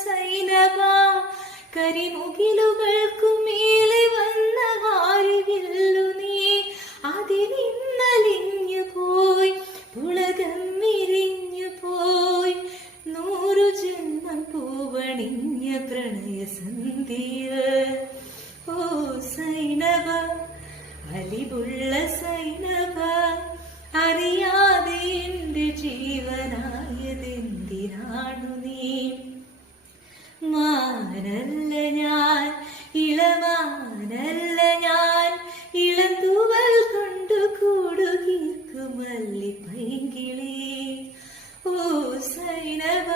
സൈനബ കരിമുകിലുകൾക്കു മേലെ വന്ന വാരിവില്ലു നീ അതിനിന്നലിഞ്ഞു പോയി പുളകം വിരിഞ്ഞു പോയി 100 ജന്മം പൂവണിഞ്ഞ പ്രണയ സന്ധ്യ ഓ സൈനബ അലിവുള്ള സൈനബ അറിയാതെ എന്റെ ജീവനായതെന്തിനാണു നീ മാനല്ല ഞാൻ ഇളമാനല്ല ഞാൻ ഇളന്തൂവൽ കൊണ്ടു കൂടുകീർക്കുമല്ലി പൈങ്കിളി ഓ സൈനബ